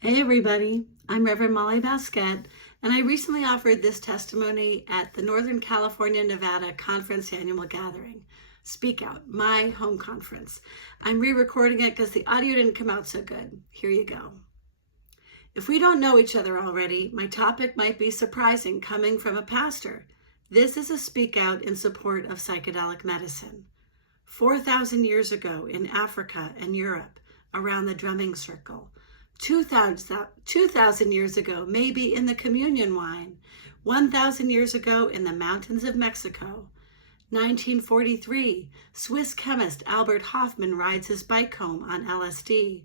Hey everybody, I'm Reverend Molly Baskette, and I recently offered this testimony at the Northern California, Nevada Conference Annual Gathering, Speak Out, my home conference. I'm re-recording it because the audio didn't come out so good. Here you go. If we don't know each other already, my topic might be surprising coming from a pastor. This is a speak out in support of psychedelic medicine. 4,000 years ago in Africa and Europe, around the drumming circle, 2,000 years ago, maybe in the communion wine, 1,000 years ago in the mountains of Mexico. 1943, Swiss chemist Albert Hofmann rides his bike home on LSD.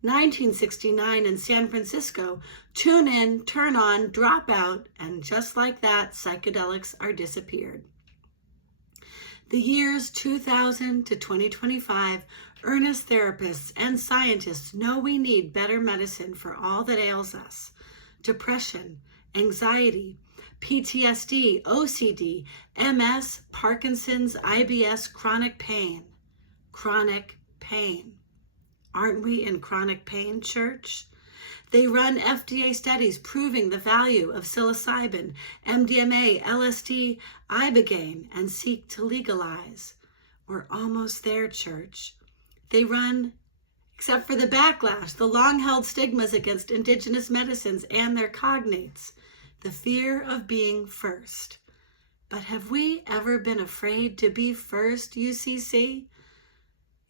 1969 in San Francisco, tune in, turn on, drop out, and just like that, psychedelics are disappeared. The years 2000 to 2025, earnest therapists and scientists know we need better medicine for all that ails us. Depression, anxiety, PTSD, OCD, MS, Parkinson's, IBS, chronic pain. Chronic pain. Aren't we in chronic pain, church? They run FDA studies proving the value of psilocybin, MDMA, LSD, ibogaine, and seek to legalize. We're almost there, church. They run, except for the backlash, the long-held stigmas against indigenous medicines and their cognates, the fear of being first. But have we ever been afraid to be first, UCC?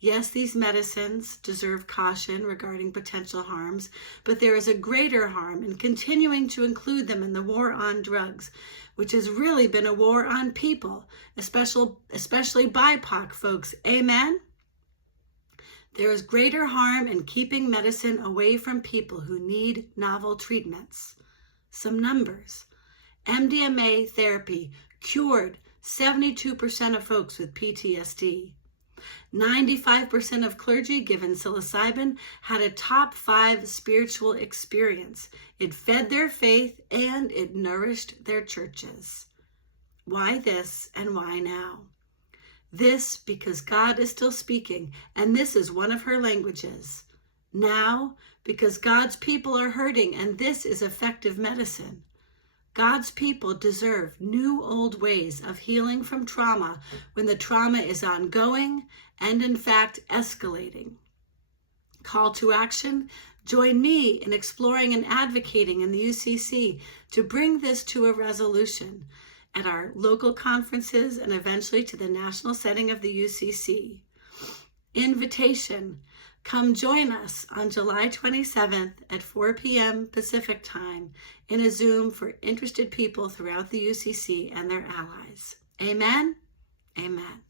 Yes, these medicines deserve caution regarding potential harms, but there is a greater harm in continuing to include them in the war on drugs, which has really been a war on people, especially BIPOC folks. Amen? There is greater harm in keeping medicine away from people who need novel treatments. Some numbers. MDMA therapy cured 72% of folks with PTSD. 95% of clergy given psilocybin had a top 5 spiritual experience. It fed their faith and it nourished their churches. Why this and why now? This because God is still speaking, and this is one of her languages. Now, because God's people are hurting, and this is effective medicine. God's people deserve new old ways of healing from trauma when the trauma is ongoing and in fact escalating. Call to action, join me in exploring and advocating in the UCC to bring this to a resolution at our local conferences and eventually to the national setting of the UCC. Invitation. Come join us on July 27th at 4 p.m. Pacific time in a Zoom for interested people throughout the UCC and their allies. Amen? Amen.